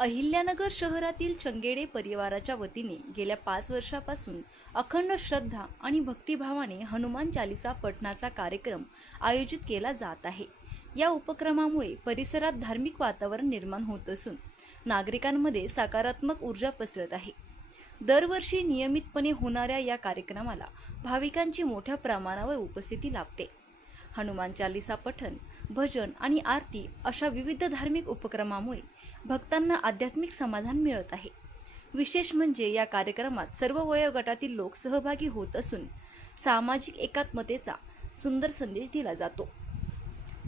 अहिल्यानगर शहरातील चंगेडे परिवाराच्या वतीने गेल्या 5 वर्षापासून अखंड श्रद्धा आणि भक्तिभावाने हनुमान चालीसा पठणाचा कार्यक्रम आयोजित केला जात आहे। या उपक्रमामुळे परिसरात धार्मिक वातावरण निर्माण होत असून नागरिकांमध्ये सकारात्मक ऊर्जा पसरत आहे। दरवर्षी नियमितपणे होणाऱ्या या कार्यक्रमाला भाविकांची मोठ्या प्रमाणावर उपस्थिती लाभते। हनुमान चालीसा पठण, भजन आणि आरती अशा विविध धार्मिक उपक्रमामुळे भक्तांना आध्यात्मिक समाधान मिळत आहे। विशेष म्हणजे या कार्यक्रमात सर्व वयोगटातील लोक सहभागी होत असून सामाजिक एकात्मतेचा सुंदर संदेश दिला जातो।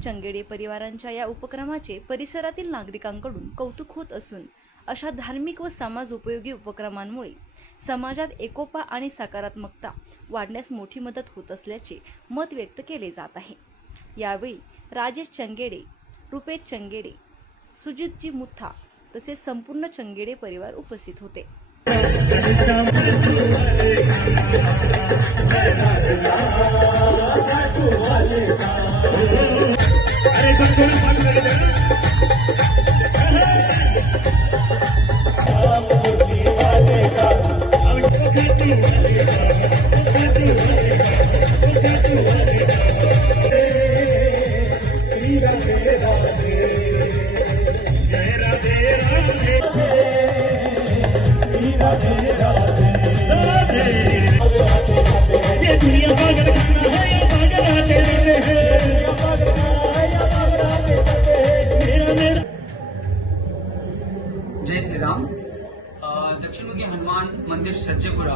चंगेडे परिवारांच्या या उपक्रमाचे परिसरातील नागरिकांकडून कौतुक होत असून अशा धार्मिक व समाज उपयोगी उपक्रमांमुळे समाजात एकोपा आणि सकारात्मकता वाढण्यास मोठी मदत होत असल्याचे मत व्यक्त केले जात आहे। यावेळी राजेश चंगेडे, रुपेश चंगेडे, सुजितजी मुथा तसेच संपूर्ण चंगेडे परिवार उपस्थित होते। जय श्रीराम। दक्षिणमुखी हनुमान मंदिर सज्जेपुरा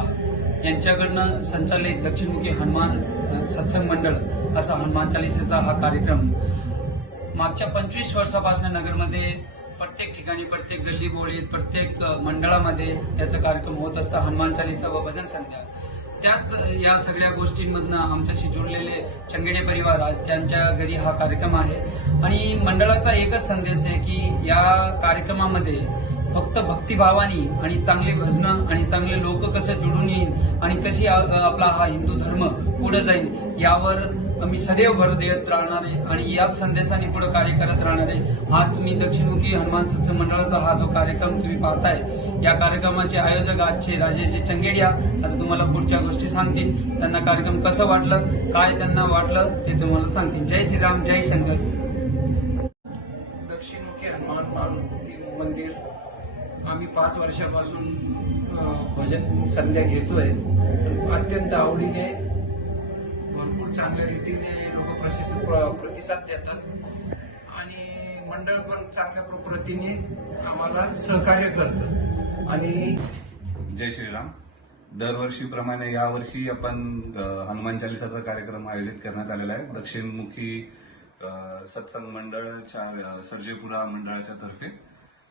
यांच्याकडनं संचालित दक्षिणमुखी हनुमान सत्संग मंडळ असा हनुमान चालीसेचा हा कार्यक्रम मागच्या 25 वर्षापासून नगरमध्ये प्रत्येक ठिकाणी, प्रत्येक गल्ली बोळीत, प्रत्येक मंडळामध्ये याचा कार्यक्रम होत असता। हनुमान चालीसा व भजन संध्या त्याच या सगळ्या गोष्टींमधनं आमच्याशी जुळलेले चंगेडे परिवार आहेत, त्यांच्या घरी हा कार्यक्रम आहे। आणि मंडळाचा एकच संदेश आहे की या कार्यक्रमामध्ये फक्त भक्तिभावानी आणि चांगले भजनं आणि चांगले लोक कसे जुळून येईल आणि कशी आपला हा हिंदू धर्म पुढे जाईल यावर आम्ही सदैव भर देत राहणार आहे आणि याच संदेशाने पुढे कार्य करत राहणार आहे। आज तुम्ही दक्षिणमुखी हनुमान सत्संग मंडळाचा हा जो कार्यक्रम तुम्ही पाहताय, या कार्यक्रमाचे आयोजक आजचे राजेश चंगेडिया आता तुम्हाला पुढच्या गोष्टी सांगतील। त्यांना कार्यक्रम कसं वाटलं, काय त्यांना वाटलं ते तुम्हाला सांगतील। जय श्रीराम, जय शंकर। दक्षिणमुखी हनुमान मंदिर आम्ही 5 वर्षापासून भजन संध्या घेतोय। अत्यंत आवडीने भरपूर चांगल्या रीतीने लोक प्रतिसाद देतात आणि मंडळ पण चांगल्या प्रतीने आम्हाला सहकार्य करतं। आणि जय श्रीराम। दरवर्षीप्रमाणे यावर्षी आपण हनुमान चालीसाचा कार्यक्रम आयोजित करण्यात आलेला आहे दक्षिणमुखी सत्संग मंडळाच्या सर्जेपुरा मंडळाच्या तर्फे।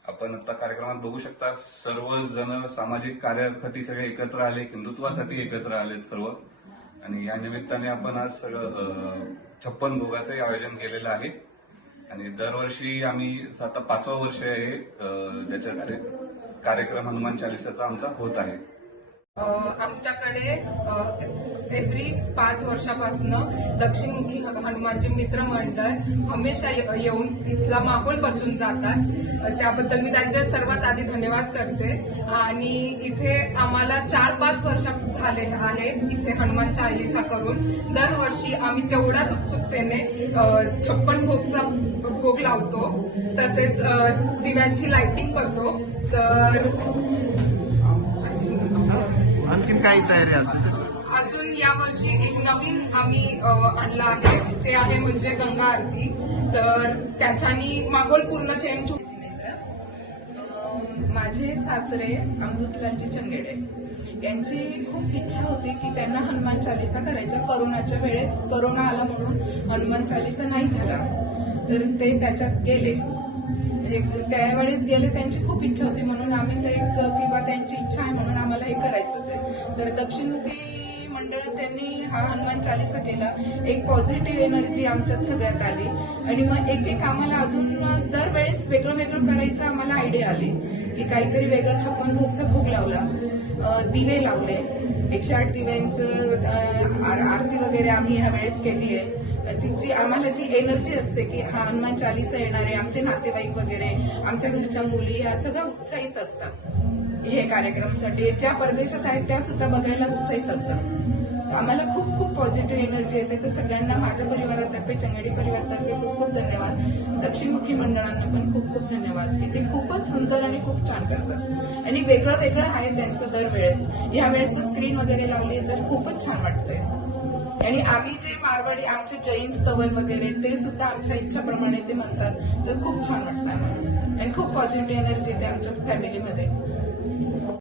आपण आता कार्यक्रमात बघू शकता सर्वजण सामाजिक कार्यासाठी सगळे एकत्र आले, हिंदुत्वासाठी एकत्र आलेत सर्व। आणि या निमित्ताने आपण आज सगळं 56 भोगाचंही आयोजन केलेलं आहे आणि दरवर्षी आम्ही आता 5वं वर्ष आहे ज्याच्याकडे कार्यक्रम हनुमान चालीसाचा आमचा होत आहे। आमच्याकडे एव्हरी 5 वर्षापासून दक्षिणमुखी हनुमानजी मित्र मंडळ हमेशा येऊन इथला माहोल बदलून जातात। त्याबद्दल मी त्यांचे सर्वात आधी धन्यवाद करते। आणि इथे आम्हाला 4-5 वर्ष झाले आहे इथे हनुमान चालीसा करून। दरवर्षी आम्ही तेवढ्याच उत्सुकतेने 56 भोगचा भोग लावतो, तसेच दिव्यांची लाइटिंग करतो। तर आणखीन काही तयारी असते? अजून यावर्षी एक नवीन आम्ही आणला आहे, ते आहे म्हणजे गंगा आरती। तर त्याच्यानी माहोल पूर्ण चेंज होईल। माझे सासरे अमृतलालजी चंगेडे यांची खूप इच्छा होती की त्यांना हनुमान चालीसा करायचं। करोनाच्या वेळेस करोना आला म्हणून हनुमान चालीसा नाही झाला, तर ते त्याच्यात गेले। त्यावेळेस गेले, त्यांची खूप इच्छा होती म्हणून आम्ही ते किंवा त्यांची इच्छा आहे म्हणून आम्हाला हे करायचंच आहे। तर दक्षिणमुखी मंडळ त्यांनी हा हनुमान चालीसा केला। एक पॉझिटिव्ह एनर्जी आमच्यात सगळ्यात आली आणि मग एक आम्हाला अजून दरवेळेस वेगळं वेगळं करायचं आम्हाला आयडिया आली की काहीतरी वेगळं 56 भोगचा भोग लावला, दिवे लावले, 108 दिव्यांचं आरती वगैरे आम्ही ह्या वेळेस केली आहे। ती आम्हाला जी एनर्जी असते की हा हनुमान चालीसा येणारे आमचे नातेवाईक वगैरे आमच्या घरच्या मुली ह्या सगळ्या उत्साहित असतात हे कार्यक्रमासाठी. ज्या परदेशात आहेत त्या सुद्धा बघायला उत्साहित असतात. आम्हाला खूप खूप पॉझिटिव्ह एनर्जी येते. तर सगळ्यांना माझ्या परिवारातर्फे, चंगेडी परिवारातर्फे खूप खूप धन्यवाद. दक्षिणमुखी मंडळांना पण खूप खूप धन्यवाद की ते खूपच सुंदर आणि खूप छान करतात आणि वेगळं वेगळं आहे त्यांचं दरवेळेस. यावेळेस तर स्क्रीन वगैरे लावली तर खूपच छान वाटतंय. आणि आम्ही जे मारवाडी आमचे जैन स्तवन वगैरे ते सुद्धा आमच्या इच्छाप्रमाणे ते म्हणतात तर खूप छान वाटतं आम्हाला आणि खूप पॉझिटिव्ह एनर्जी येते आमच्या फॅमिलीमध्ये.